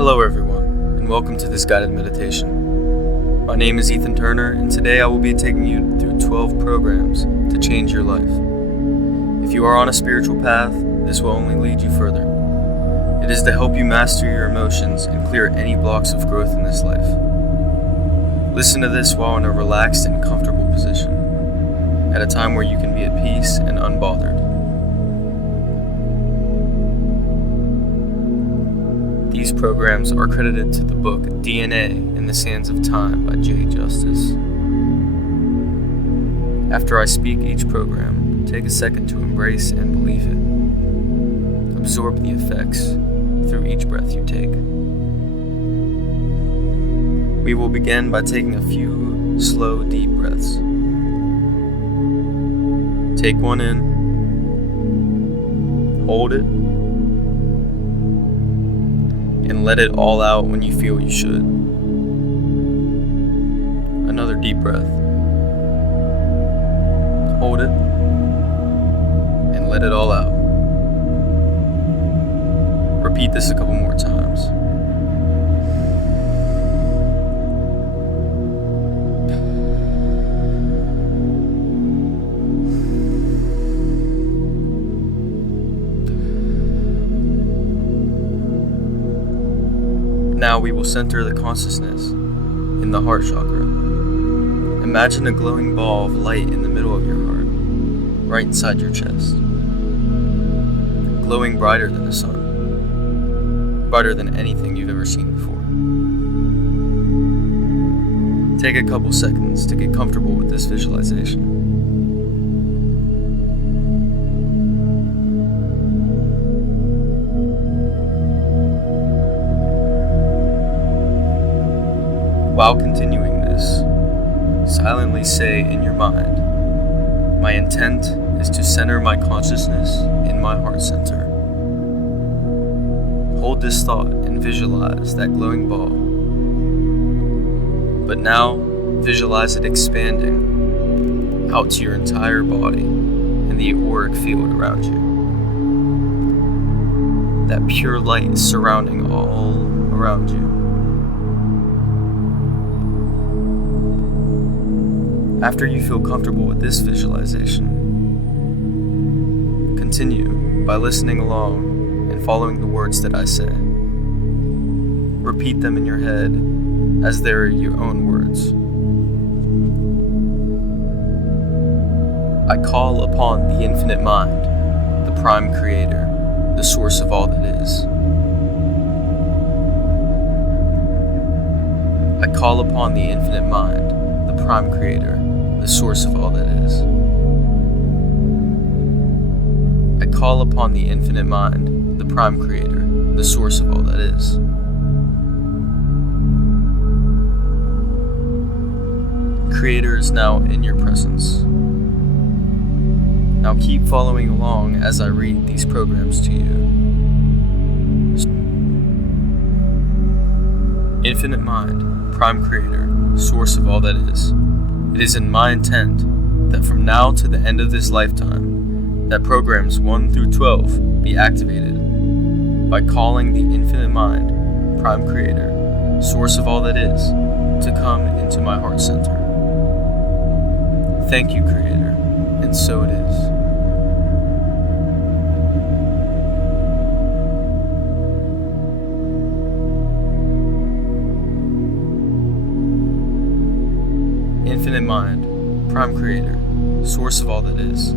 Hello everyone, and welcome to this guided meditation. My name is Ethan Turner, and today I will be taking you through 12 programs to change your life. If you are on a spiritual path, this will only lead you further. It is to help you master your emotions and clear any blocks of growth in this life. Listen to this while in a relaxed and comfortable position, at a time where you can be at peace and unbothered. These programs are credited to the book DNA in the Sands of Time by Jay Justice. After I speak each program, take a second to embrace and believe it. Absorb the effects through each breath you take. We will begin by taking a few slow, deep breaths. Take one in, hold it, and let it all out when you feel you should. Another deep breath. Hold it, and let it all out. Repeat this a couple more times. Now we will center the consciousness in the heart chakra. Imagine a glowing ball of light in the middle of your heart, right inside your chest. Glowing brighter than the sun, brighter than anything you've ever seen before. Take a couple seconds to get comfortable with this visualization. While continuing this, silently say in your mind, my intent is to center my consciousness in my heart center. Hold this thought and visualize that glowing ball. But now, visualize it expanding out to your entire body and the auric field around you. That pure light is surrounding all around you. After you feel comfortable with this visualization, continue by listening along and following the words that I say. Repeat them in your head as they're your own words. I call upon the infinite mind, the prime creator, the source of all that is. I call upon the infinite mind, the prime creator, the source of all that is. I call upon the infinite mind, the prime creator, the source of all that is. Creator is now in your presence. Now keep following along as I read these programs to you. Infinite mind, prime creator, source of all that is. It is in my intent that from now to the end of this lifetime, that programs 1 through 12 be activated by calling the infinite mind, prime creator, source of all that is, to come into my heart center. Thank you, Creator, and so it is. Infinite mind, prime creator, source of all that is.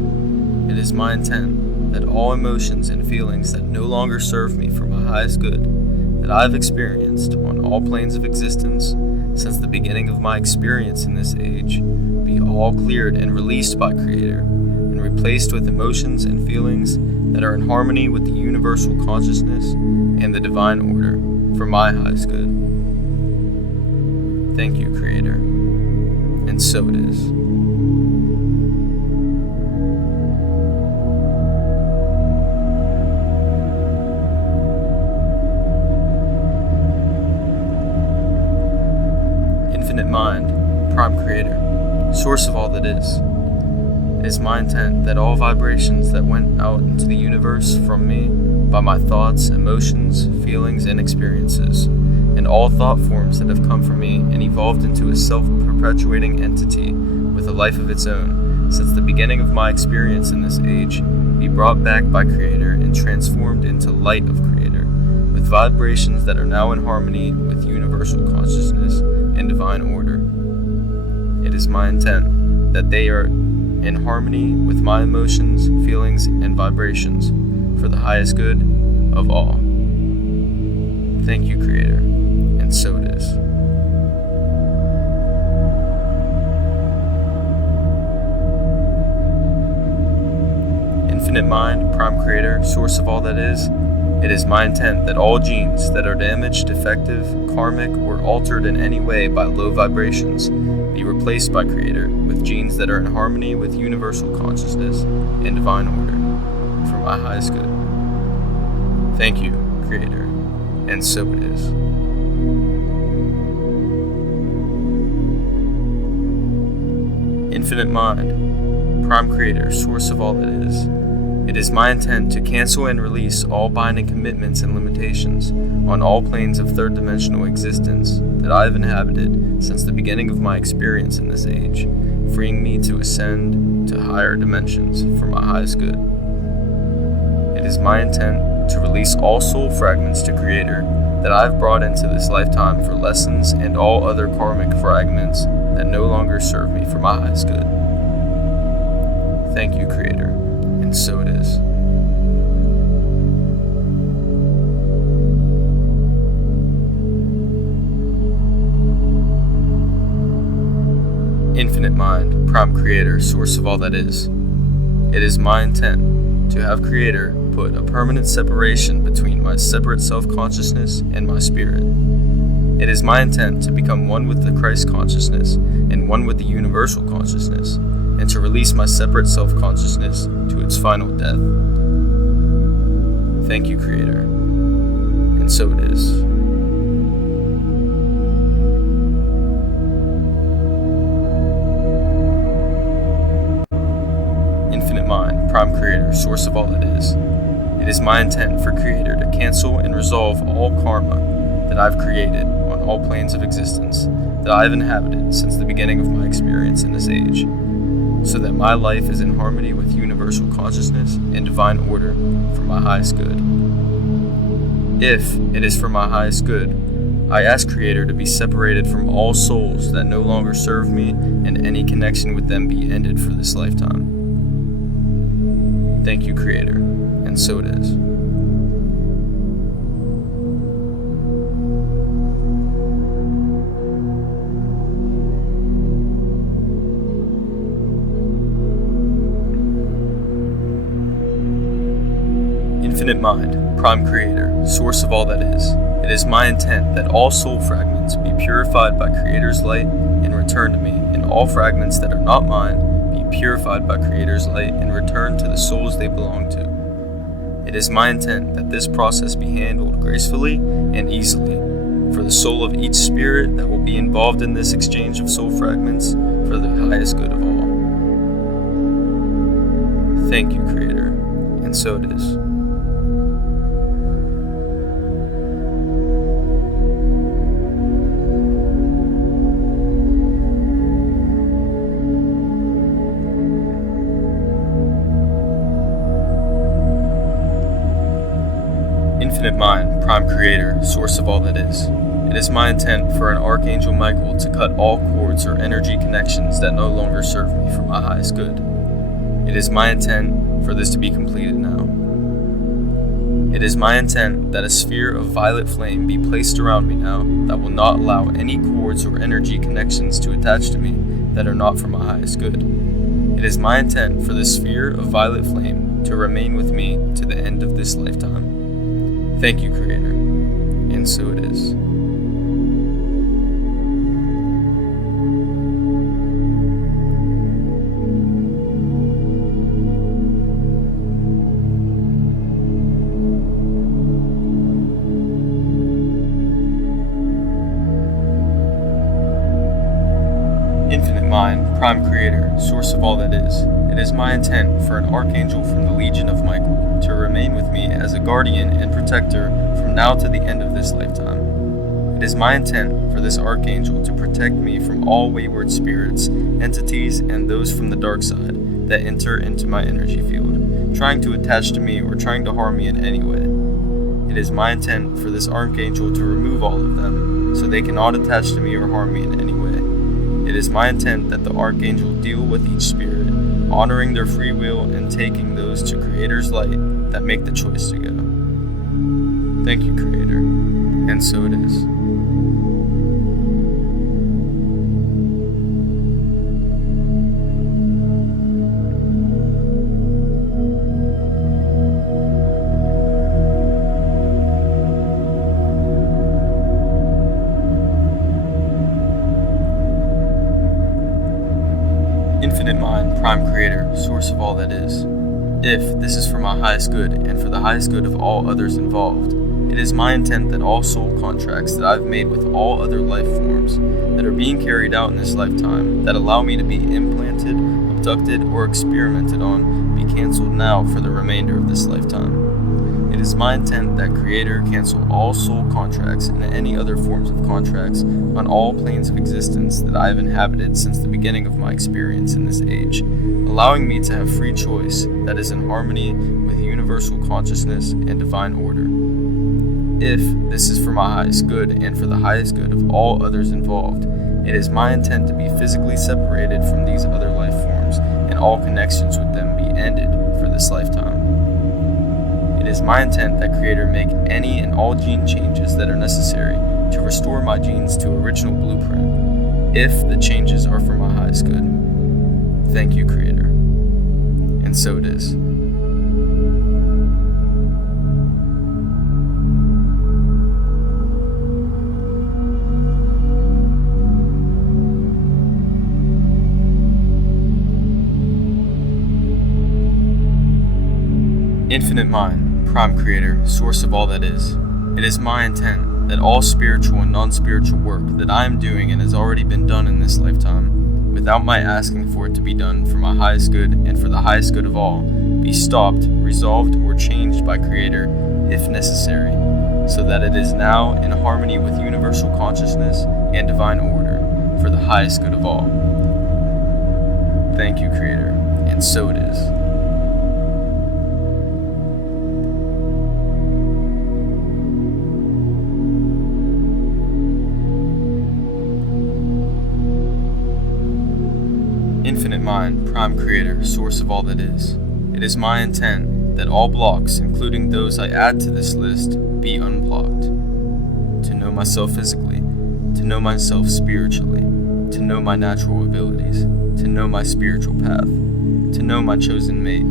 It is my intent that all emotions and feelings that no longer serve me for my highest good, that I've experienced on all planes of existence since the beginning of my experience in this age, be all cleared and released by Creator, and replaced with emotions and feelings that are in harmony with the universal consciousness and the divine order for my highest good. Thank you, Creator. And so it is. Infinite mind, prime creator, source of all that is. It is my intent that all vibrations that went out into the universe from me by my thoughts, emotions, feelings, and experiences, and all thought forms that have come from me and evolved into a self-perpetuating entity with a life of its own, since the beginning of my experience in this age, be brought back by Creator and transformed into light of Creator, with vibrations that are now in harmony with universal consciousness and divine order. It is my intent that they are in harmony with my emotions, feelings, and vibrations for the highest good of all. Thank you, Creator, and so it is. Infinite Mind, Prime Creator, Source of all that is, it is my intent that all genes that are damaged, defective, karmic, or altered in any way by low vibrations be replaced by Creator with genes that are in harmony with universal consciousness and divine order for my highest good. Thank you, Creator, and so it is. Infinite Mind, Prime Creator, Source of all that is, it is my intent to cancel and release all binding commitments and limitations on all planes of third-dimensional existence that I have inhabited since the beginning of my experience in this age, freeing me to ascend to higher dimensions for my highest good. It is my intent to release all soul fragments to Creator that I have brought into this lifetime for lessons and all other karmic fragments that no longer serve me for my highest good. Thank you, Creator, and so it is. Infinite Mind, Prime Creator, Source of all that is, it is my intent to have Creator put a permanent separation between my separate self-consciousness and my spirit. It is my intent to become one with the Christ consciousness and one with the universal consciousness, and to release my separate self-consciousness to its final death. Thank you, Creator, and so it is. Infinite Mind, Prime Creator, Source of all that is, it is my intent for Creator to cancel and resolve all karma that I've created on all planes of existence that I have inhabited since the beginning of my experience in this age, so that my life is in harmony with universal consciousness and divine order for my highest good. If it is for my highest good, I ask Creator to be separated from all souls that no longer serve me, and any connection with them be ended for this lifetime. Thank you, Creator, and so it is. Infinite Mind, Prime Creator, Source of all that is, it is my intent that all soul fragments be purified by Creator's light and returned to me, and all fragments that are not mine be purified by Creator's light and returned to the souls they belong to. It is my intent that this process be handled gracefully and easily for the soul of each spirit that will be involved in this exchange of soul fragments for the highest good of all. Thank you, Creator, and so it is. Infinite Mind, Prime Creator, Source of all that is, it is my intent for an Archangel Michael to cut all cords or energy connections that no longer serve me for my highest good. It is my intent for this to be completed now. It is my intent that a sphere of violet flame be placed around me now that will not allow any cords or energy connections to attach to me that are not for my highest good. It is my intent for this sphere of violet flame to remain with me to the end of this lifetime. Thank you, Creator, and so it is. Infinite Mind, Prime Creator, Source of all that is, It is my intent for an archangel from the Legion of Michael to remain with me as a guardian and protector from now to the end of this lifetime. It is my intent for this archangel to protect me from all wayward spirits, entities, and those from the dark side that enter into my energy field, trying to attach to me or trying to harm me in any way. It is my intent for this archangel to remove all of them, so they cannot attach to me or harm me in any way. It is my intent that the archangel deal with each spirit, honoring their free will and taking those to Creator's light that make the choice to go. Thank you, Creator. And so it is. Infinite Mind, Prime Creator, Source of all that is. If this is for my highest good and for the highest good of all others involved, it is my intent that all soul contracts that I've made with all other life forms that are being carried out in this lifetime that allow me to be implanted, abducted, or experimented on be canceled now for the remainder of this lifetime. It is my intent that Creator cancel all soul contracts and any other forms of contracts on all planes of existence that I have inhabited since the beginning of my experience in this age, allowing me to have free choice that is in harmony with universal consciousness and divine order. If this is for my highest good and for the highest good of all others involved, it is my intent to be physically separated from these other life forms and all connections with them be ended for this lifetime. It is my intent that Creator make any and all gene changes that are necessary to restore my genes to original blueprint, if the changes are for my highest good. Thank you, Creator. And so it is. Infinite Mind, Prime Creator, Source of all that is. It is my intent that all spiritual and non-spiritual work that I am doing and has already been done in this lifetime, without my asking for it to be done for my highest good and for the highest good of all, be stopped, resolved, or changed by Creator if necessary, so that it is now in harmony with universal consciousness and divine order for the highest good of all. Thank you, Creator, and so it is. Infinite Mind, Prime Creator, Source of all that is. It is my intent that all blocks, including those I add to this list, be unblocked. To know myself physically, to know myself spiritually, to know my natural abilities, to know my spiritual path, to know my chosen mate,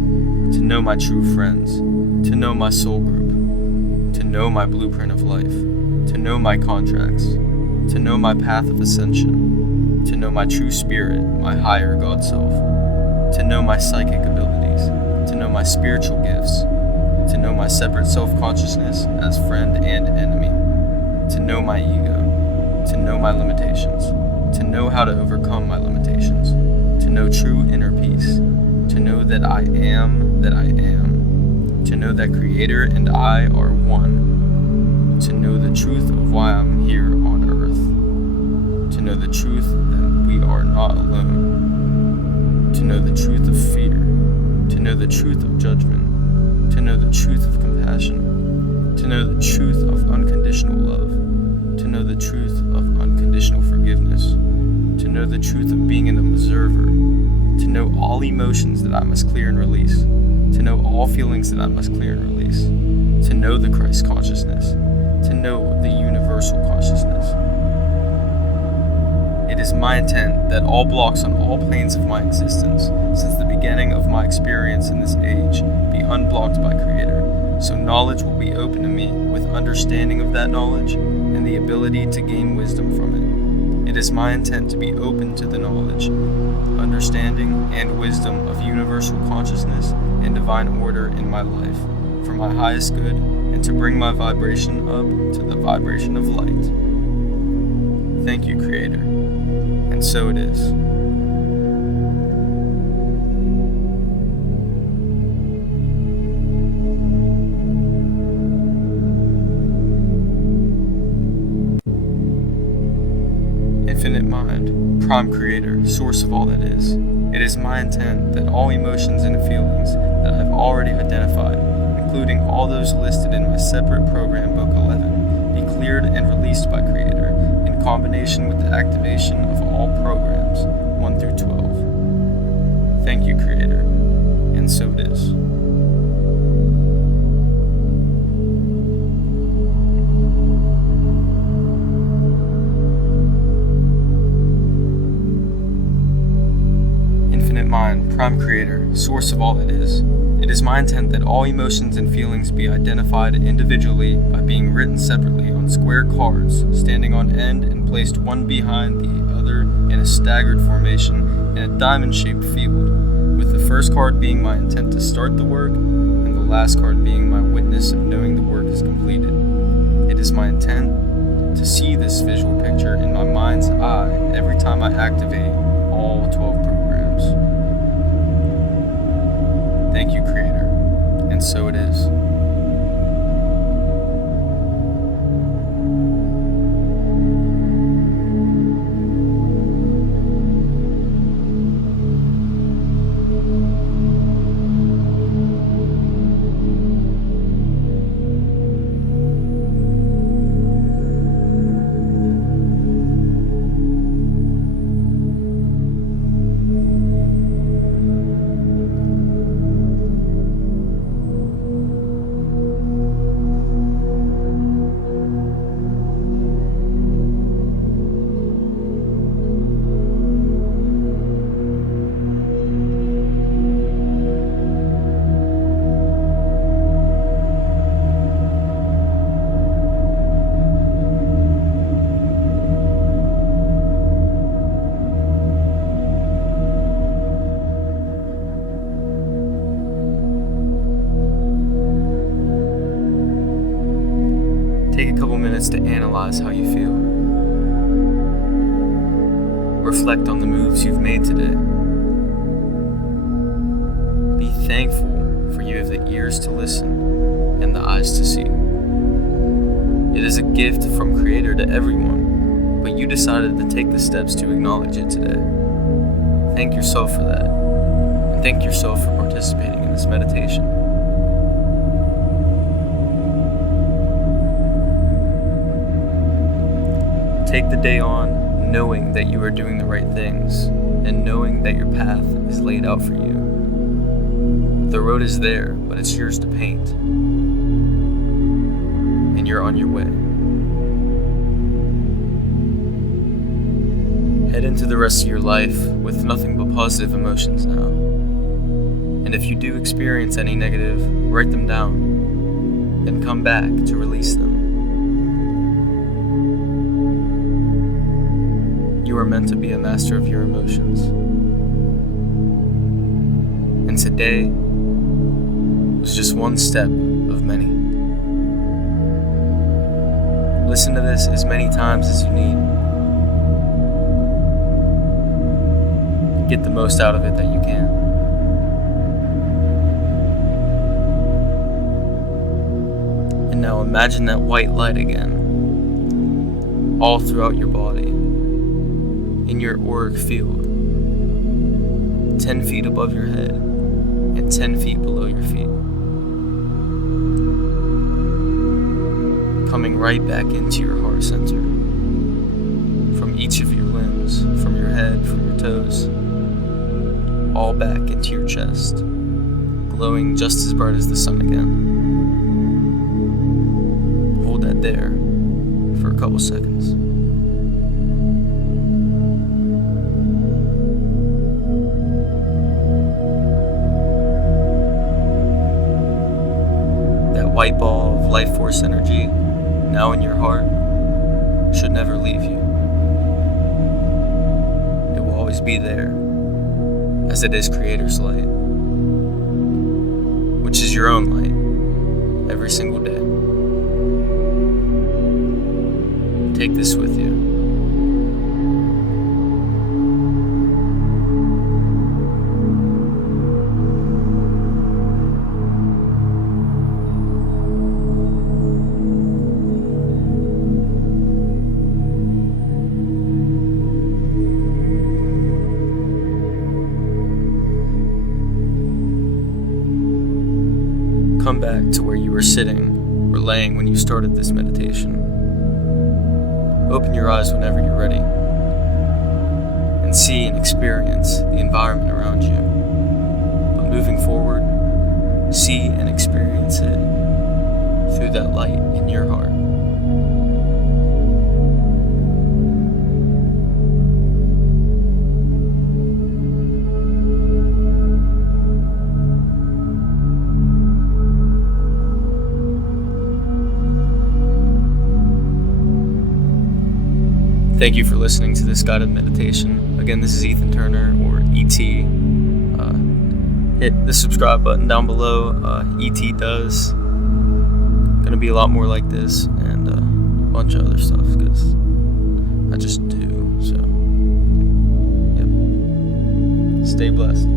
to know my true friends, to know my soul group, to know my blueprint of life, to know my contracts, to know my path of ascension, to know my true spirit, my higher God self, to know my psychic abilities, to know my spiritual gifts, to know my separate self-consciousness as friend and enemy, to know my ego, to know my limitations, to know how to overcome my limitations, to know true inner peace, to know that I am, to know that Creator and I are one, to know the truth of why I'm here on earth, to know the truth that we are not alone, to know the truth of fear, to know the truth of judgment, to know the truth of compassion, to know the truth of unconditional love, to know the truth of unconditional forgiveness, to know the truth of being an observer, to know all emotions that I must clear and release, to know all feelings that I must clear and release, to know the Christ consciousness, to know the universal consciousness. It is my intent that all blocks on all planes of my existence, since the beginning of my experience in this age, be unblocked by Creator, so knowledge will be open to me with understanding of that knowledge and the ability to gain wisdom from it. It is my intent to be open to the knowledge, understanding, and wisdom of universal consciousness and divine order in my life, for my highest good, and to bring my vibration up to the vibration of light. Thank you, Creator. And so it is. Infinite Mind, Prime Creator, Source of all that is. It is my intent that all emotions and feelings that I have already identified, including all those listed in my separate program book 11, be cleared and released by Creator in combination with the activation of all programs 1 through 12. Thank you, Creator, and so it is. Mind, Prime Creator, Source of all that is. It is my intent that all emotions and feelings be identified individually by being written separately on square cards, standing on end and placed one behind the other in a staggered formation in a diamond-shaped field, with the first card being my intent to start the work and the last card being my witness of knowing the work is completed. It is my intent to see this visual picture in my mind's eye every time I activate all 12 programs. Thank you, Creator, and so it is. Take a couple minutes to analyze how you feel. Reflect on the moves you've made today. Be thankful for you have the ears to listen and the eyes to see. It is a gift from Creator to everyone, but you decided to take the steps to acknowledge it today. Thank yourself for that, and thank yourself for participating in this meditation. Take the day on knowing that you are doing the right things and knowing that your path is laid out for you. The road is there, but it's yours to paint. And you're on your way. Head into the rest of your life with nothing but positive emotions now. And if you do experience any negative, write them down. Then come back to release them. You are meant to be a master of your emotions. And today was just one step of many. Listen to this as many times as you need. Get the most out of it that you can. And now imagine that white light again, all throughout your body. In your auric field, 10 feet above your head and 10 feet below your feet. Coming right back into your heart center, from each of your limbs, from your head, from your toes, all back into your chest, glowing just as bright as the sun again. Hold that there for a couple seconds. White ball of life force energy, now in your heart, should never leave you. It will always be there, as it is Creator's light, which is your own light, every single day. Take this with you. back to where you were sitting or laying when you started this meditation. Open your eyes whenever you're ready and see and experience the environment around you. But moving forward, see and experience it through that light in your heart. Thank you for listening to this guided meditation. Again, this is Ethan Turner, or E.T. Hit the subscribe button down below. E.T. does. Gonna be a lot more like this, and a bunch of other stuff, because I just do. So, yep. Stay blessed.